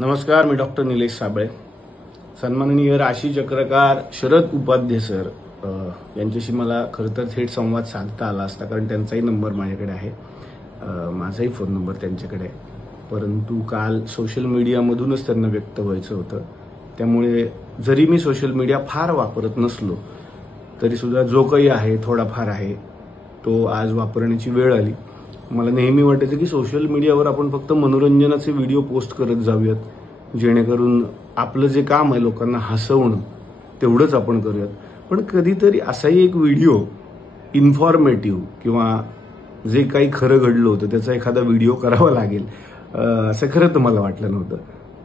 नमस्कार, मी डॉक्टर निलेश साबळे. सन्माननीय राशी चक्रकार शरद उपाध्ये सर यांच्याशी मला खरं तर थेट संवाद साधता आला असता, कारण त्यांचाही नंबर माझ्याकडे आहे, माझाही फोन नंबर त्यांच्याकडे आहे. परंतु काल सोशल मीडियामधूनच त्यांना व्यक्त व्हायचं होतं. त्यामुळे जरी मी सोशल मीडिया फार वापरत नसलो तरी सुद्धा जो काही आहे थोडाफार आहे तो आज वापरण्याची वेळ आली. मला नेहमी वाटायचं की सोशल मीडियावर आपण फक्त मनोरंजनाचे व्हिडिओ पोस्ट करत जाऊयात, जेणेकरून आपलं जे काम आहे लोकांना हसवणं तेवढंच आपण करूयात. पण कधीतरी असाही एक व्हिडिओ इन्फॉर्मेटिव्ह किंवा जे काही खरं घडलं होतं त्याचा एखादा व्हिडिओ करावा लागेल असं खरं तर मला वाटलं नव्हतं.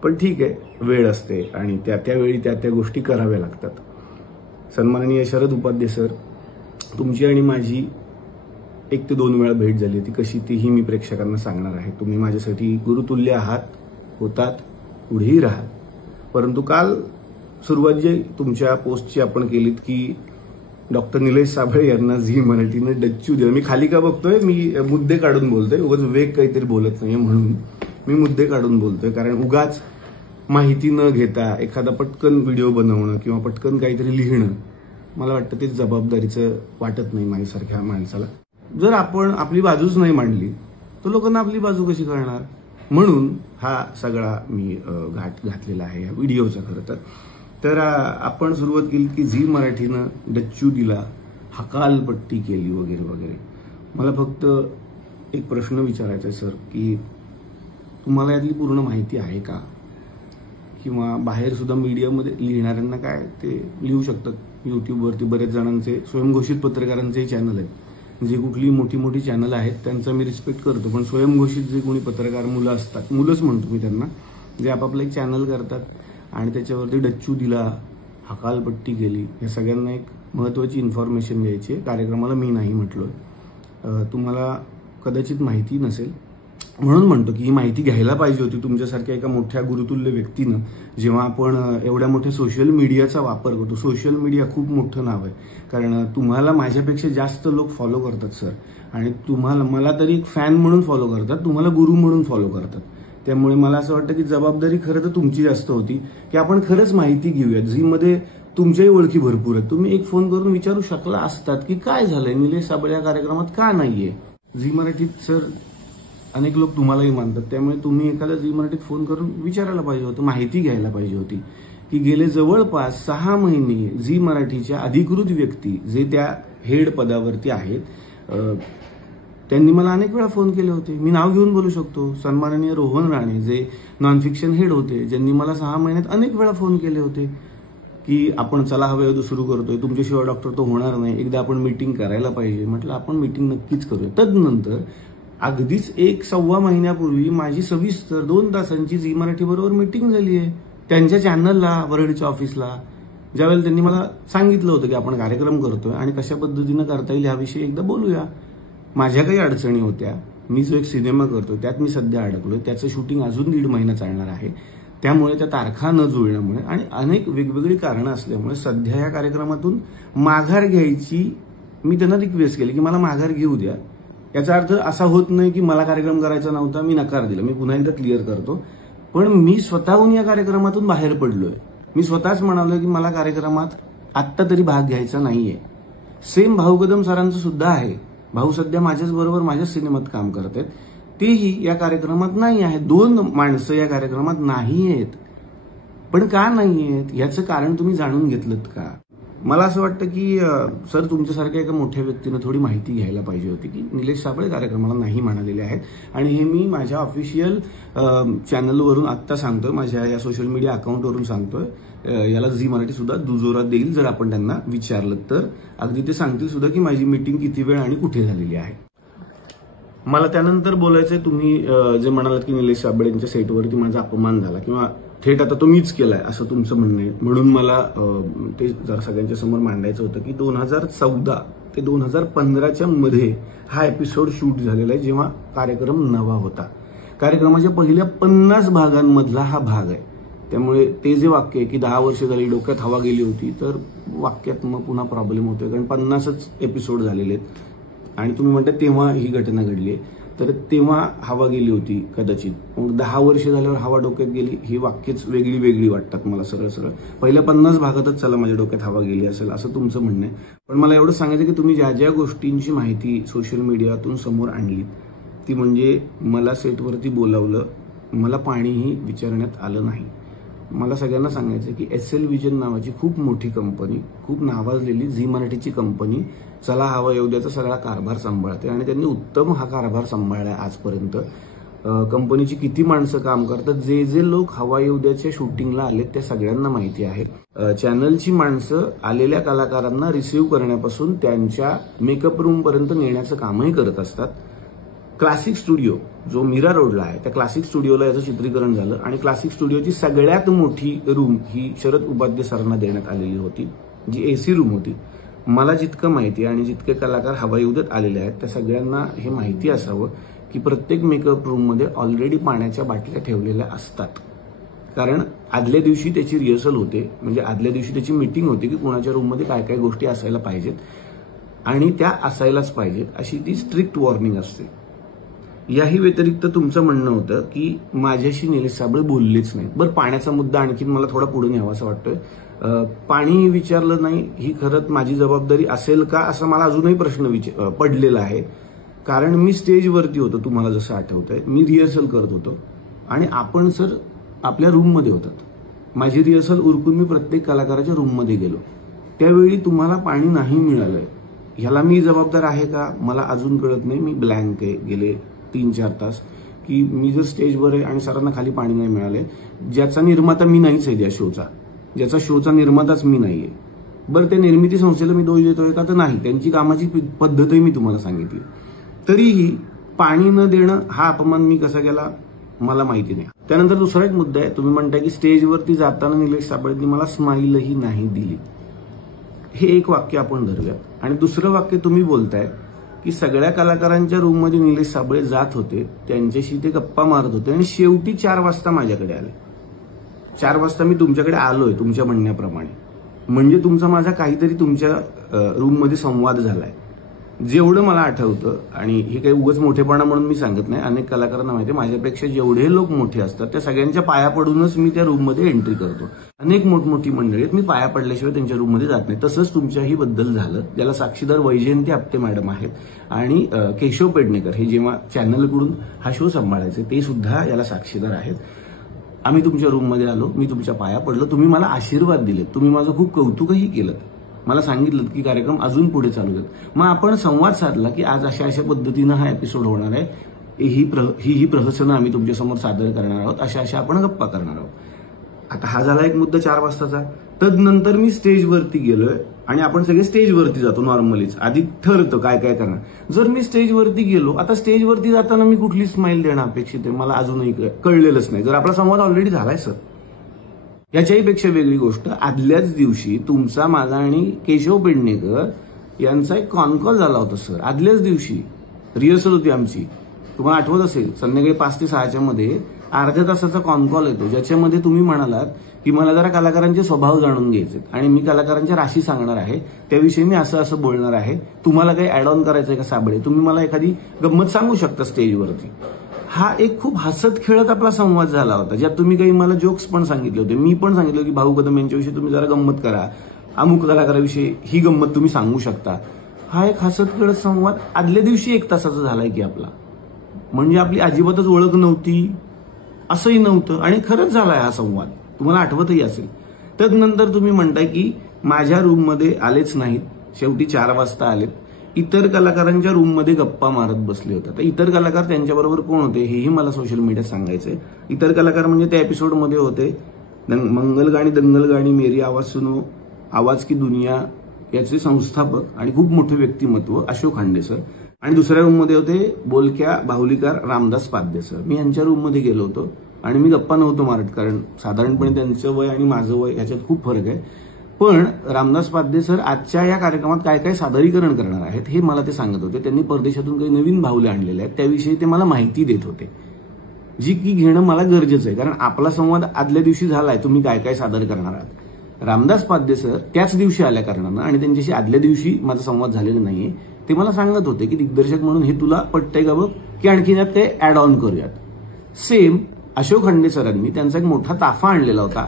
पण ठीक आहे, वेळ असते आणि त्यावेळी त्या गोष्टी कराव्या लागतात. सन्माननीय शरद उपाध्ये सर, तुमची आणि माझी 1 ते 2 वेळा भेट झाली होती. कशी तीही मी प्रेक्षकांना सांगणार आहे. तुम्ही माझ्यासाठी गुरुतुल्य आहात, होतात, पुढेही राहाल. परंतु काल सुरुवात जी तुमच्या पोस्टची आपण केलीत की डॉक्टर निलेश साबळे यांना झी मराठीने डच्चू दिला. मी खाली का बघतोय, मी मुद्दे काढून बोलतोय, उगाच वेग काहीतरी बोलत नाहीये म्हणून मी मुद्दे काढून बोलतोय. कारण उगाच माहिती न घेता एखादा पटकन व्हिडिओ बनवणं किंवा पटकन काहीतरी लिहिणं मला वाटतं ते जबाबदारीचं वाटत नाही माझ्यासारख्या माणसाला. जर आपण आपली बाजूच नाही मांडली तर लोकांना आपली बाजू कशी कळणार? म्हणून हा सगळा मी घाट घातलेला आहे या व्हिडिओचा. खरं तर आपण सुरुवात केली की झी मराठीनं डच्चू दिला, हकालपट्टी केली वगैरे वगैरे. मला फक्त एक प्रश्न विचारायचा आहे सर, की तुम्हाला यातली पूर्ण माहिती आहे का? किंवा बाहेर सुद्धा मीडियामध्ये लिहिणाऱ्यांना काय ते लिहू शकतात. युट्यूबवरती बरेच जणांचे स्वयंघोषित पत्रकारांचेही चॅनल आहेत. जे कुठली मोठी मोठी चॅनल आहेत त्यांचा मी रिस्पेक्ट करतो, पण स्वयंघोषित जे कोणी पत्रकार मुलं असतात, मुलंच म्हणतो मी त्यांना, जे आपापलं एक चॅनल करतात आणि त्याच्यावरती डच्चू दिला, हकालपट्टी केली, या सगळ्यांना एक महत्त्वाची इन्फॉर्मेशन द्यायची आहे. कार्यक्रमाला मी नाही म्हटलोय. तुम्हाला कदाचित माहिती नसेल म्हणून म्हणतो की ही माहिती घ्यायला पाहिजे होती तुमच्यासारख्या एका मोठ्या गुरुतुल्य व्यक्तीनं. जेव्हा आपण एवढ्या मोठ्या सोशल मीडियाचा वापर करतो, सोशल मीडिया खूप मोठं नाव आहे, कारण तुम्हाला माझ्यापेक्षा जास्त लोक फॉलो करतात सर, आणि तुम्हाला मला तरी एक फॅन म्हणून फॉलो करतात, तुम्हाला गुरु म्हणून फॉलो करतात. त्यामुळे मला असं वाटतं की जबाबदारी खरं तर तुमची जास्त होती की आपण खरंच माहिती घेऊयात. झीमध्ये तुमच्याही ओळखी भरपूर आहेत. तुम्ही एक फोन करून विचारू शकला असतात की काय झालंय, निलेश साबळे या कार्यक्रमात का नाहीये. झी मराठीत सर अनेक लोक तुम्हालाही मानतात, त्यामुळे तुम्ही एखादा झी मराठीत फोन करून विचारायला पाहिजे होतं, माहिती घ्यायला पाहिजे होती की गेले जवळपास 6 महिने झी मराठीच्या अधिकृत व्यक्ती जे त्या हेड पदावरती आहेत त्यांनी मला अनेक वेळा फोन केले होते. मी नाव घेऊन बोलू शकतो. सन्माननीय रोहन राणे जे नॉन फिक्शन हेड होते, ज्यांनी मला 6 महिन्यात अनेक वेळा फोन केले होते की आपण चला हवं सुरू करतोय, तुमच्याशिवाय डॉक्टर तो होणार नाही, एकदा आपण मीटिंग करायला पाहिजे. म्हटलं आपण मीटिंग नक्कीच करूया. तदनंतर अगदीच 1-1.25 महिन्यापूर्वी माझी सविस्तर 2 तासांची झी मराठी बरोबर मीटिंग झाली आहे त्यांच्या चॅनलला, वरळीच्या ऑफिसला. ज्यावेळेला त्यांनी मला सांगितलं होतं की आपण कार्यक्रम करतोय आणि कशा पद्धतीनं करता येईल याविषयी एकदा बोलूया. माझ्या काही अडचणी होत्या. मी जो एक सिनेमा करतोय त्यात मी सध्या अडकलोय, त्याचं शूटिंग अजून 1.5 महिना चालणार आहे. त्यामुळे त्या तारखा न जुळण्यामुळे आणि अनेक वेगवेगळी कारणं असल्यामुळे सध्या या कार्यक्रमातून माघार घ्यायची मी त्यांना रिक्वेस्ट केली की मला माघार घेऊ द्या. याचा अर्थ असा होत नाही की मला कार्यक्रम करायचा नव्हता, मी नकार दिला. मी पुन्हा एकदा क्लिअर करतो, पण मी स्वतःहून या कार्यक्रमातून बाहेर पडलोय. मी स्वतःच म्हणालोय की मला कार्यक्रमात आत्ता तरी भाग घ्यायचा नाहीये. सेम भाऊ कदम सरांचं सुद्धा आहे. भाऊ सध्या माझ्याच बरोबर माझ्याच सिनेमात काम करत आहेत, तेही या कार्यक्रमात नाही आहे. 2 माणसं या कार्यक्रमात नाही आहेत. पण का नाही आहेत याचं कारण तुम्ही जाणून घेतलं का? मला असं वाटतं की सर तुमच्यासारख्या एका मोठ्या व्यक्तीनं थोडी माहिती घ्यायला पाहिजे होती की निलेश साबळे कार्यक्रमाला नाही म्हणालेले आहेत. आणि हे मी माझ्या ऑफिशियल चॅनलवरून आत्ता सांगतोय, माझ्या या सोशल मीडिया अकाउंटवरून सांगतोय. याला झी मराठी सुद्धा दुजोरा देईल जर आपण त्यांना विचारलं तर. अगदी ते सांगतील सुद्धा की माझी मीटिंग किती वेळ आणि कुठे झालेली आहे. मला त्यानंतर बोलायचंय, तुम्ही जे म्हणालात की निलेश साबळे यांच्या सेटवरती माझा अपमान झाला किंवा थेट आता तो मीच केलाय असं तुमचं म्हणणं आहे, म्हणून मला ते जरा सगळ्यांच्या समोर मांडायचं होतं की 2014 ते 2015च्या मध्ये हा एपिसोड शूट झालेला आहे, जेव्हा कार्यक्रम नवा होता. कार्यक्रमाच्या पहिल्या 50 भागांमधला हा भाग आहे. त्यामुळे ते जे वाक्य आहे की 10 वर्ष झाली डोक्यात हवा गेली होती, तर वाक्यात मग पुन्हा प्रॉब्लेम होतोय, कारण 50च एपिसोड झालेले आहेत आणि तुम्ही म्हणता तेव्हा ही घटना घडली आहे. तर तेव्हा हवा गेली होती कदाचित. मग 10 वर्ष झाल्यावर हवा डोक्यात गेली, ही वाक्यच वेगळी वेगळी वाटतात मला सरळ सरळ. पहिल्या 50 भागातच चला माझ्या डोक्यात हवा गेली असेल असं तुमचं म्हणणं आहे. पण मला एवढं सांगायचं की तुम्ही ज्या ज्या गोष्टींची माहिती सोशल मीडियातून समोर आणली ती म्हणजे मला सेटवरती बोलावलं, मला पाणीही विचारण्यात आलं नाही. मला सगळ्यांना सांगायचं की SL विजन नावाची खूप मोठी कंपनी, खूप नावाजलेली झी मराठीची कंपनी चला हवा येऊ द्याचा सगळा कारभार सांभाळते आणि त्यांनी उत्तम हा कारभार सांभाळलाय आजपर्यंत. कंपनीची किती माणसं काम करतात, जे जे लोक हवा येऊ द्याच्या शूटिंगला आलेत त्या सगळ्यांना माहिती आहे. चॅनलची माणसं आलेल्या कलाकारांना रिसीव्ह करण्यापासून त्यांच्या मेकअप रूम पर्यंत नेण्याचं कामही करत असतात. क्लासिक स्टुडिओ जो मीरा रोडला आहे त्या क्लासिक स्टुडिओला याचं चित्रीकरण झालं आणि क्लासिक स्टुडिओची सगळ्यात मोठी रूम ही शरद उपाध्ये सरांना देण्यात आलेली होती, जी AC रूम होती. मला जितकं माहिती आणि जितके कलाकार हवा येऊ देत आलेले आहेत त्या सगळ्यांना हे माहिती असावं की प्रत्येक मेकअप रूममध्ये ऑलरेडी पाण्याच्या बाटल्या ठेवलेल्या असतात. कारण आदल्या दिवशी त्याची रिहर्सल होते, म्हणजे आदल्या दिवशी त्याची मीटिंग होते की कोणाच्या रूममध्ये काय काय गोष्टी असायला पाहिजेत आणि त्या असायलाच पाहिजेत अशी ती स्ट्रिक्ट वॉर्निंग असते. याही व्यतिरिक्त तुमचं म्हणणं होतं की माझ्याशी निलेश साबळे बोललेच नाहीत. बरं, पाण्याचा मुद्दा आणखीन मला थोडा पुढे न्यावा असं वाटतोय. पाणी विचारलं नाही ही खरंच माझी जबाबदारी असेल का असं मला अजूनही प्रश्न पडलेला आहे. कारण मी स्टेजवरती होतो, तुम्हाला जसं आठवतंय मी रिहर्सल करत होतो आणि आपण सर आपल्या रूममध्ये होतात. माझी रिहर्सल उरकून मी प्रत्येक कलाकाराच्या रूममध्ये गेलो, त्यावेळी तुम्हाला पाणी नाही मिळालंय. ह्याला मी जबाबदार आहे का मला अजून कळत नाही. मी ब्लँक आहे गेले 3-4 तास की मी जर स्टेजवर आहे आणि सरांना खाली पाणी नाही मिळालंय, ज्याचा निर्माता मी नाहीच आहे, त्या शोचा ज्याचा शोचा निर्माताच मी नाहीये. बरं, त्या निर्मिती संस्थेला मी दोष देतोय का तर नाही, त्यांची कामाची पद्धतही मी तुम्हाला सांगितली. तरीही पाणी न देणं हा अपमान मी कसा केला मला माहिती नाही. त्यानंतर दुसरा एक मुद्दा आहे, तुम्ही म्हणताय की स्टेजवरती जाताना निलेश साबळेंनी मला स्माईलही नाही दिली. हे एक वाक्य आपण धरूयात आणि दुसरं वाक्य तुम्ही बोलताय की सगळ्या कलाकारांच्या रूममध्ये निलेश साबळे जात होते, त्यांच्याशी ते गप्पा मारत होते आणि शेवटी 4 वाजता माझ्याकडे आले. 4 वाजता मी तुमच्याकडे आलोय तुमच्या म्हणण्याप्रमाणे, म्हणजे तुमचा माझा काहीतरी तुमच्या रूममध्ये संवाद झालाय. जेवढं मला आठवतं, आणि हे काही उगाच मोठेपणा म्हणून मी सांगत नाही, अनेक कलाकारांना माहिती आहे माझ्यापेक्षा जेवढे लोक मोठे असतात त्या सगळ्यांच्या पाया पडूनच मी त्या रूममध्ये एंट्री करतो. अनेक मोठमोठी मंडळी आहेत, मी पाया पडल्याशिवाय त्यांच्या रूममध्ये जात नाही. तसंच तुमच्याही बद्दल झालं, ज्याला साक्षीदार वैजयंती आपटे मॅडम आहेत आणि केशव पेडणेकर हे जेव्हा चॅनलकडून हा शो सांभाळायचे ते सुद्धा याला साक्षीदार आहेत. आम्ही तुमच्या रूममध्ये आलो, मी तुमच्या पाया पडलो, तुम्ही मला आशीर्वाद दिलेत, तुम्ही माझं खूप कौतुकही केलं, मला सांगितलं की कार्यक्रम अजून पुढे चालू देत. मग आपण संवाद साधला की आज अशा अशा पद्धतीनं हा एपिसोड होणार आहे, ही प्रहसनं आम्ही तुमच्यासमोर सादर करणार आहोत, अशा आपण गप्पा करणार आहोत. आता हा झाला एक मुद्दा 4 वाजताचा. तदनंतर मी स्टेजवरती गेलोय आणि आपण सगळे स्टेजवरती जातो नॉर्मलीच, आधी ठरतं काय काय करणार. जर मी स्टेजवरती गेलो, आता स्टेजवरती जाताना मी कुठली स्माईल देणं अपेक्षित आहे मला अजूनही कळलेलंच नाही, जर आपला संवाद ऑलरेडी झालाय सर. याच्याही पेक्षा वेगळी गोष्ट, आदल्याच दिवशी तुमचा माझा आणि केशव पेडणेकर यांचा एक कॉल झाला होता सर. आदल्याच दिवशी रिहर्सल होती आमची, तुम्हाला आठवत असेल, संध्याकाळी 5 ते 6च्या मध्ये अर्ध्या तासाचा कॉल येतो, ज्याच्यामध्ये तुम्ही म्हणालात की मला जरा कलाकारांचे स्वभाव जाणून घ्यायचे आणि मी कलाकारांच्या राशी सांगणार आहे, त्याविषयी मी असं बोलणार आहे, तुम्हाला काही ऍड ऑन करायचंय का साबळे, तुम्ही मला एखादी गंमत सांगू शकता स्टेजवरती. हा एक खूप हसत खेळत आपला संवाद झाला होता, ज्यात तुम्ही काही मला जोक्स पण सांगितले होते. मी पण सांगितलं की भाऊ कदम यांच्याविषयी तुम्ही जरा गंमत करा, अमुक कलाकाराविषयी ही गंमत तुम्ही सांगू शकता. हा एक हसत खेळत संवाद आदल्या दिवशी 1 तासाचा झालाय की आपला, म्हणजे आपली अजिबातच ओळख नव्हती असंही नव्हतं आणि खरंच झालाय हा संवाद, तुम्हाला आठवतही असेल. तदनंतर तुम्ही म्हणताय की माझ्या रूममध्ये आलेच नाहीत, शेवटी 4 वाजता आलेत, इतर कलाकारांच्या रूममध्ये गप्पा मारत बसले होते. तर इतर कलाकार त्यांच्याबरोबर कोण होते हेही मला सोशल मीडियात सांगायचंय. इतर कलाकार म्हणजे त्या एपिसोडमध्ये होते मंगलगाणी दंगलगाणी मेरी आवाज सुनो, आवाज की दुनिया याचे संस्थापक आणि खूप मोठे व्यक्तिमत्व अशोक खांडे सर, आणि दुसऱ्या रूममध्ये होते बोलक्या बाहुलीकार रामदास पाध्ये सर. मी यांच्या रूममध्ये गेलो होतो आणि मी गप्पा नव्हतो मारत, कारण साधारणपणे त्यांचं वय आणि माझं वय याच्यात खूप फरक आहे. पण रामदास पाध्ये सर आजच्या या कार्यक्रमात काय काय सादरीकरण करणार आहेत हे मला ते सांगत होते. त्यांनी परदेशातून काही नवीन बाहुले आणलेले आहेत, त्याविषयी ते मला माहिती देत होते, जी की घेणं मला गरजेचं आहे, कारण आपला संवाद आदल्या दिवशी झालाय, तुम्ही काय काय सादर करणार आहात. रामदास पाध्ये सर त्याच दिवशी आल्या कारणानं आणि त्यांच्याशी आदल्या दिवशी माझा संवाद झालेला नाहीये, ते मला सांगत होते की दिग्दर्शक म्हणून हे तुला पटतंय का बघ, की आणखीन यात ते ऍड ऑन करूयात. सेम अशोक खंडे सरांनी त्यांचा एक मोठा ताफा आणलेला होता,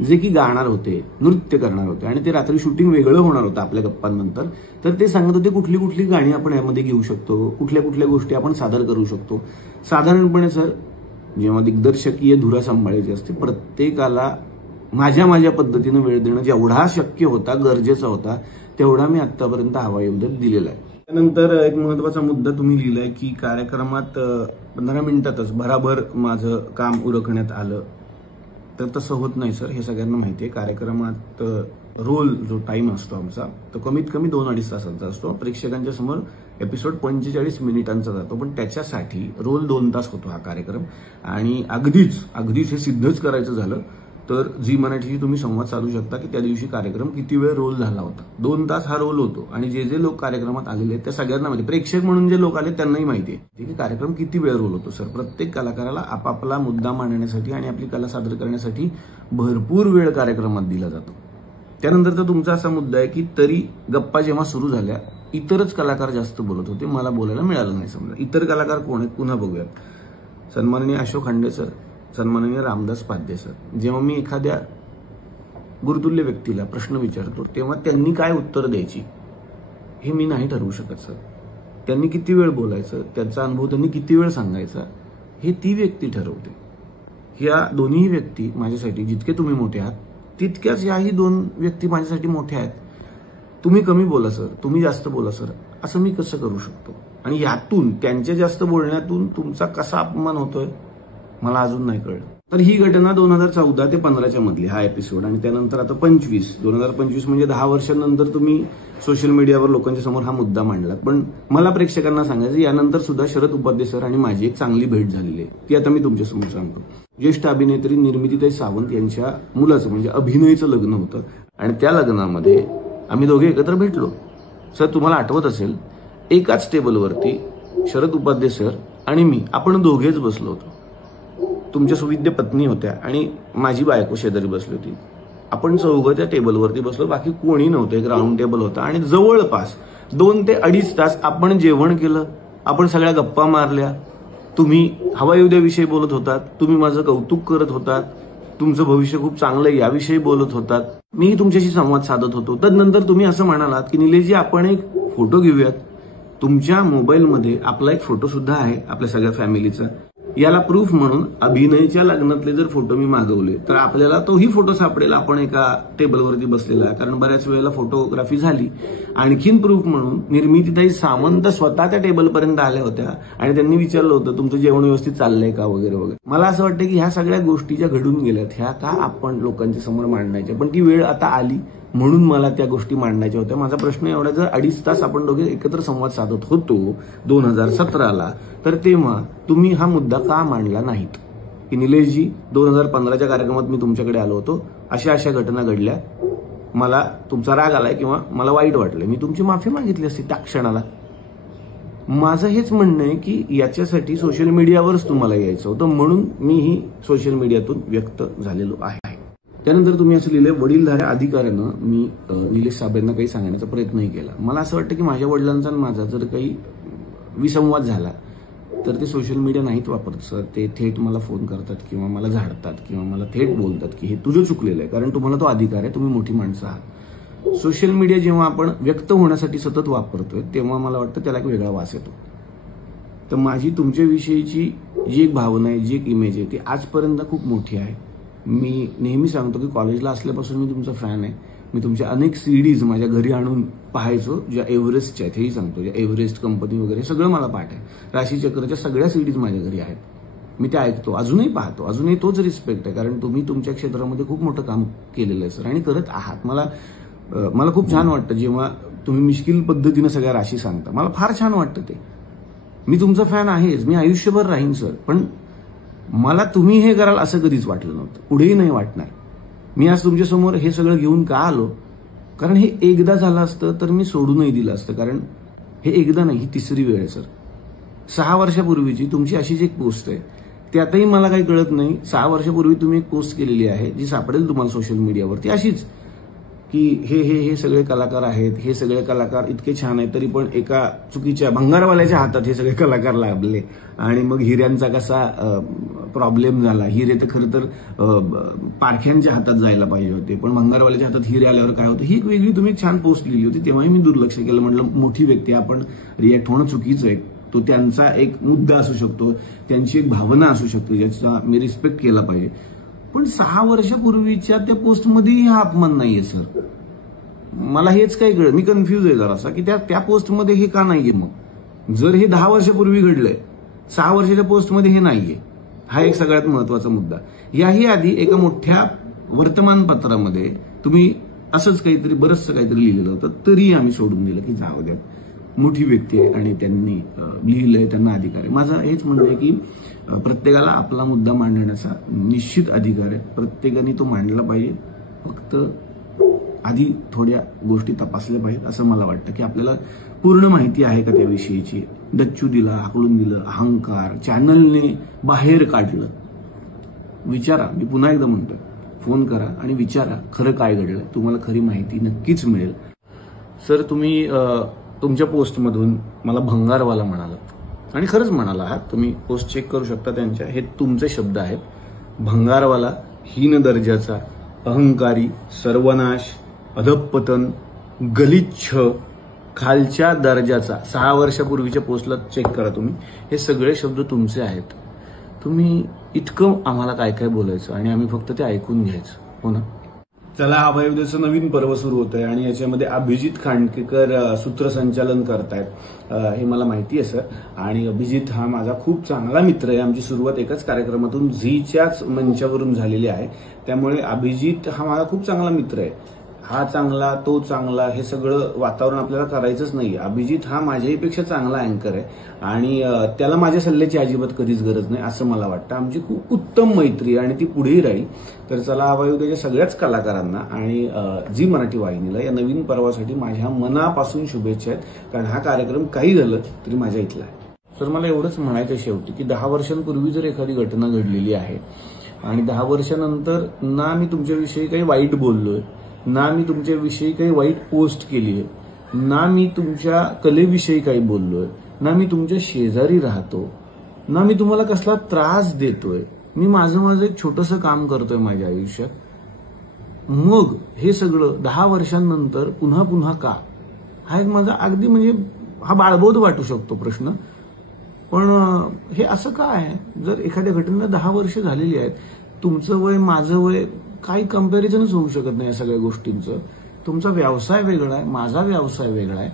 जे की गाणार होते, नृत्य करणार होते आणि ते रात्री शूटिंग वेगळं होणार होतं आपल्या गप्पांनंतर. तर ते सांगत होते कुठली कुठली गाणी आपण यामध्ये घेऊ शकतो, कुठल्या कुठल्या गोष्टी आपण सादर करू शकतो. साधारणपणे सर जेव्हा दिग्दर्शकीय धुरा सांभाळायची असते, प्रत्येकाला माझ्या पद्धतीनं वेळ देणं जेवढा शक्य होता, गरजेचा होता, तेवढा मी आतापर्यंत हवाईउद्योग दिलेला आहे. त्यानंतर एक महत्वाचा मुद्दा तुम्ही लिहिलाय की कार्यक्रमात 15 मिनिटातच भराभर माझं काम उरकण्यात आलं. तर तसं होत नाही सर, हे सगळ्यांना माहिती आहे. कार्यक्रमात रोल जो टाइम असतो आमचा तो कमीत कमी 2-2.5 तासांचा असतो. प्रेक्षकांच्या समोर एपिसोड 45 मिनिटांचा जातो, पण त्याच्यासाठी रोल 2 तास होतो हा कार्यक्रम. आणि अगदीच हे सिद्धच करायचं झालं तर झी मराठीशी तुम्ही संवाद साधू शकता की त्या दिवशी कार्यक्रम किती वेळ रोल झाला होता. 2 तास हा रोल होतो आणि जे लोक कार्यक्रमात आलेले आहेत त्या सगळ्यांना माहिती, प्रेक्षक म्हणून जे लोक आले त्यांनाही माहिती आहे की कार्यक्रम किती वेळ रोल होतो. सर प्रत्येक कलाकाराला आपापला मुद्दा मांडण्यासाठी आणि आपली कला सादर करण्यासाठी भरपूर वेळ कार्यक्रमात दिला जातो. त्यानंतरचा तुमचा असा मुद्दा आहे की तरी गप्पा जेव्हा सुरू झाल्या इतरच कलाकार जास्त बोलत होते, मला बोलायला मिळालं नाही. समजा इतर कलाकार कोण आहेत पुन्हा बघूयात. सन्माननीय अशोक खंडे सर, सन्माननीय रामदास पाध्ये सर. जेव्हा मी एखाद्या गुरुतुल्य व्यक्तीला प्रश्न विचारतो तेव्हा त्यांनी काय उत्तर द्यायची हे मी नाही ठरवू शकत सर. त्यांनी किती वेळ बोलायचं, त्यांचा अनुभव त्यांनी किती वेळ सांगायचा हे ती व्यक्ती ठरवते. ह्या दोन्ही व्यक्ती माझ्यासाठी जितके तुम्ही मोठे आहात तितक्याच याही 2 व्यक्ती माझ्यासाठी मोठ्या आहेत. तुम्ही कमी बोला सर, तुम्ही जास्त बोला सर, असं मी कसं करू शकतो? आणि यातून त्यांच्या जास्त बोलण्यातून तुमचा कसा अपमान होतोय मला अजून नाही कळलं. तर ही घटना 2014 ते 15च्या मधली हा एपिसोड. आणि त्यानंतर आता 2025 म्हणजे 10 वर्षांनंतर तुम्ही सोशल मीडियावर लोकांच्या समोर हा मुद्दा मांडला. पण मला प्रेक्षकांना सांगायचं यानंतर सुद्धा शरद उपाध्ये सर आणि माझी एक चांगली भेट झालेली आहे, ती आता मी तुमच्यासमोर सांगतो. ज्येष्ठ अभिनेत्री निर्मितीताई सावंत यांच्या मुलाचं म्हणजे अभिनयचं लग्न होतं आणि त्या लग्नामध्ये आम्ही दोघे एकत्र भेटलो. सर तुम्हाला आठवत असेल एकाच टेबलवरती शरद उपाध्ये सर आणि मी आपण दोघेच बसलो होतो. तुमच्या सुविद्य पत्नी होत्या आणि माझी बायको शेजारी बसली होती. आपण चौघं त्या टेबलवरती बसलो, बाकी कोणी नव्हतं. एक राऊंड टेबल होता आणि जवळपास 2 ते 2.5 तास आपण जेवण केलं, आपण सगळ्या गप्पा मारल्या. तुम्ही हवाईउद्याविषयी बोलत होतात, तुम्ही माझं कौतुक करत होतात, तुमचं भविष्य खूप चांगलं आहे याविषयी बोलत होतात, मी तुमच्याशी संवाद साधत होतो. तदनंतर तुम्ही असं म्हणालात की निलेशजी आपण एक फोटो घेऊयात. तुमच्या मोबाईलमध्ये आपला एक फोटो सुद्धा आहे आपल्या सगळ्या फॅमिलीचा. याला प्रूफ म्हणून अभिनयच्या लग्नातले जर फोटो मी मागवले तर आपल्याला तोही फोटो सापडेल आपण एका टेबलवरती बसलेला, कारण बऱ्याच वेळेला फोटोग्राफी झाली. आणखीन प्रूफ म्हणून निर्मितीताई सावंत स्वतः त्या टेबलपर्यंत आल्या होत्या आणि त्यांनी विचारलं होतं तुमचं जेवण व्यवस्थित चाललंय का वगैरे वगैरे. मला असं वाटतं की ह्या सगळ्या गोष्टी ज्या घडून गेल्यात ह्या का आपण लोकांच्या समोर मांडायच्या, पण ती वेळ आता आली म्हणून मला त्या गोष्टी मांडायच्या होत्या. माझा प्रश्न एवढा, जर 2.5 तास आपण दोघे एकत्र संवाद साधत होतो 2017ला, तर तेव्हा तुम्ही हा मुद्दा का मांडला नाहीत की निलेशजी 2015च्या कार्यक्रमात मी तुमच्याकडे आलो होतो, अशा घटना घडल्या, मला तुमचा राग आलाय किंवा मला वाईट वाटलंय, मी तुमची माफी मागितली असती त्या क्षणाला. माझं हेच म्हणणं आहे की याच्यासाठी सोशल मीडियावरच तुम्हाला यायचं होतं, म्हणून मीही सोशल मीडियातून व्यक्त झालेलो आहे. त्यानंतर तुम्ही असं लिहिलंय वडीलधाऱ्या अधिकाऱ्यानं मी निलेश साहेबांना काही सांगण्याचा प्रयत्नही केला. मला असं वाटतं की माझ्या वडिलांचा आणि माझा जर काही विसंवाद झाला तर ते सोशल मीडिया नाहीत वापरत सर. ते थेट मला फोन करतात किंवा मला झाडतात किंवा मला थेट बोलतात की हे तुझं चुकलेलं आहे, कारण तुम्हाला तो अधिकार आहे, तुम्ही मोठी माणसं आहात. सोशल मीडिया जेव्हा आपण व्यक्त होण्यासाठी सतत वापरतोय तेव्हा मला वाटतं त्याला एक वेगळा वास येतो. तर माझी तुमच्याविषयीची जी एक भावना आहे, जी एक इमेज आहे, ती आजपर्यंत खूप मोठी आहे. मी नेहमी सांगतो की कॉलेजला असल्यापासून मी तुमचा फॅन आहे. मी तुमच्या अनेक सीडीज माझ्या घरी आणून पाहायचो, ज्या एव्हरेस्टच्या आहेत, हेही सांगतो, ज्या एव्हरेस्ट कंपनी वगैरे सगळं मला पाठ आहे. राशीचक्रच्या सगळ्या सीडीज माझ्या घरी आहेत, मी त्या ऐकतो, अजूनही पाहतो. अजूनही तोच रिस्पेक्ट आहे, कारण तुम्ही तुमच्या क्षेत्रामध्ये खूप मोठं काम केलेलं आहे सर आणि करत आहात. मला खूप छान वाटतं जेव्हा तुम्ही मिश्किल पद्धतीनं सगळ्या राशी सांगता, मला फार छान वाटतं ते. मी तुमचा फॅन आहेच, मी आयुष्यभर राहीन सर, पण मला तुम्ही हे कराल असं कधीच वाटलं नव्हतं, पुढेही नाही वाटणार. मी आज तुमच्यासमोर हे सगळं घेऊन का आलो, कारण हे एकदा झालं असतं तर मी सोडूनही दिलं असतं, कारण हे एकदा नाही, ही तिसरी वेळ आहे सर. 6 वर्षापूर्वीची तुमची अशीच एक पोस्ट आहे, त्यातही मला काही कळत नाही. 6 वर्षापूर्वी तुम्ही एक पोस्ट केलेली आहे जी सापडेल तुम्हाला सोशल मीडियावरती, अशीच की हे सगळे कलाकार आहेत, हे सगळे कलाकार इतके छान आहेत, तरी पण एका चुकीच्या भंगारवाल्याच्या हातात हे सगळे कलाकार लागले आणि मग हिऱ्यांचा कसा प्रॉब्लेम झाला. हिरे तर खरं तर पारख्यांच्या हातात जायला पाहिजे होते, पण भंगारवाल्याच्या हातात हिरे आल्यावर काय होतं. ही एक वेगळी तुम्ही छान पोस्ट लिहिली होती, तेव्हाही मी दुर्लक्ष केलं. म्हटलं मोठी व्यक्ती आपण रिॲक्ट होणं चुकीचं आहे. तो त्यांचा एक मुद्दा असू शकतो, त्यांची एक भावना असू शकते, ज्याचा मी रिस्पेक्ट केला पाहिजे. पण 6 वर्षापूर्वीच्या त्या पोस्टमध्येही हा अपमान नाहीये सर. मला हेच काही कळलं, मी कन्फ्यूज आहे जरासा की त्या पोस्टमध्ये हे का नाहीये. मग जर हे 10 वर्षापूर्वी घडलंय, 6 वर्षाच्या पोस्टमध्ये हे नाहीये, हा एक सगळ्यात महत्वाचा मुद्दा. याही आधी एका मोठ्या वर्तमानपत्रामध्ये तुम्ही असंच काहीतरी बरंचसं काहीतरी लिहिलेलं होतं, तरी आम्ही सोडून दिलं की जाऊ द्या, मोठी व्यक्ती आहे आणि त्यांनी लिहिलंय, त्यांना अधिकार आहे. माझं हेच म्हणणं आहे की प्रत्येकाला आपला मुद्दा मांडण्याचा निश्चित अधिकार आहे, प्रत्येकाने तो मांडला पाहिजे. फक्त आधी थोड्या गोष्टी तपासल्या पाहिजेत असं मला वाटतं, की आपल्याला पूर्ण माहिती आहे का त्याविषयीची. डच्चू दिला, हाकलून दिलं, अहंकार, चॅनलने बाहेर काढलं. विचारा, मी पुन्हा एकदा म्हणतोय, फोन करा आणि विचारा खरं काय घडलं. तुम्हाला खरी माहिती नक्कीच मिळेल. सर, तुम्ही तुमच्या पोस्टमधून मला भंगारवाला म्हणालात आणि खरंच म्हणाला आहात. तुम्ही पोस्ट चेक करू शकता त्यांच्या, हे तुमचे शब्द आहेत. भंगारवाला, हीन दर्जाचा, अहंकारी, सर्वनाश, अधःपतन, गलिच्छ, खालच्या दर्जाचा. 6 वर्षापूर्वीच्या पोस्टला चेक करा तुम्ही, हे सगळे शब्द तुमचे आहेत. तुम्ही इतकं आम्हाला काय काय बोलायचं आणि आम्ही फक्त ते ऐकून घ्यायचं, हो ना. चला, अभयउदयचं नवीन पर्व सुरू होत आहे आणि याच्यामध्ये अभिजित खांडकेकर सूत्रसंचालन करतायत, हे मला माहिती आहे सर. आणि अभिजित हा माझा खूप चांगला मित्र आहे. आमची सुरुवात एकाच कार्यक्रमातून झीच्याच मंचावरून झालेली आहे. त्यामुळे अभिजित हा माझा खूप चांगला मित्र आहे. हा चांगला, तो चांगला, हे सगळं वातावरण आपल्याला करायचंच नाही. अभिजित हा माझ्याहीपेक्षा चांगला अँकर आहे आणि त्याला माझ्या सल्ल्याची अजिबात कधीच गरज नाही असं मला वाटतं. आमची खूप उत्तम मैत्री आणि ती पुढेही राहील. तर चला, अभयउदयच्या सगळ्याच कलाकारांना आणि झी मराठी वाहिनीला या नवीन पर्वासाठी माझ्या मनापासून शुभेच्छा आहेत, कारण हा कार्यक्रम काही झालं तरी माझ्या इथला आहे. सर, मला एवढंच म्हणायचं शेवटी की 10 वर्षांपूर्वी जर एखादी घटना घडलेली आहे आणि 10 वर्षानंतर ना मी तुमच्याविषयी काही वाईट बोललोय, ना मी तुमच्याविषयी काही वाईट पोस्ट केली आहे, ना मी तुमच्या कलेविषयी काही बोललोय, ना मी तुमच्या शेजारी राहतो, ना मी तुम्हाला कसला त्रास देतोय. मी माझं एक छोटंसं काम करतोय माझ्या आयुष्यात. मग हे सगळं 10 वर्षांनंतर पुन्हा पुन्हा का? हा एक माझा अगदी म्हणजे हा बाळबोध वाटू शकतो प्रश्न, पण हे असं का आहे? जर एखाद्या घटनेला 10 वर्ष झालेली आहेत, तुमचं वय, माझं वय, काही कंपॅरिझनच होऊ शकत नाही या सगळ्या गोष्टींचं. तुमचा व्यवसाय वेगळा आहे, माझा व्यवसाय वेगळा आहे,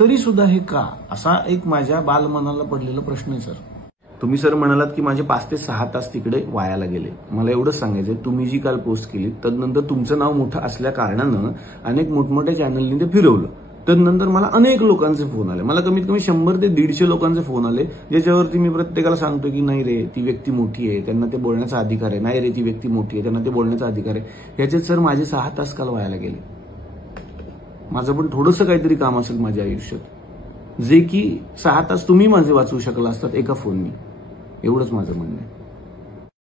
तरी सुद्धा हे का? असा एक माझ्या बालमनाला पडलेला प्रश्न आहे सर. तुम्ही सर म्हणालात की माझे 5 ते 6 तास तिकडे वायाला गेले. मला एवढंच सांगायचंय, तुम्ही जी काल पोस्ट केली तदनंतर तुमचं नाव मोठं असल्या कारणानं अनेक मोठमोठ्या चॅनलनी ते फिरवलं. तदनंतर मला अनेक लोकांचे फोन आले, मला कमीत कमी 100 ते 150 लोकांचे फोन आले, ज्याच्यावरती मी प्रत्येकाला सांगतो की नाही रे, ती व्यक्ती मोठी आहे, त्यांना ते बोलण्याचा अधिकार आहे. नाही रे, ती व्यक्ती मोठी आहे, त्यांना ते बोलण्याचा अधिकार आहे. याच्यात सर माझे 6 तास काल वायाला गेले. माझं पण थोडंसं काहीतरी काम असेल माझ्या आयुष्यात, जे की 6 तास तुम्ही माझे वाचवू शकला असतात एका फोननी. एवढंच माझं म्हणणं आहे.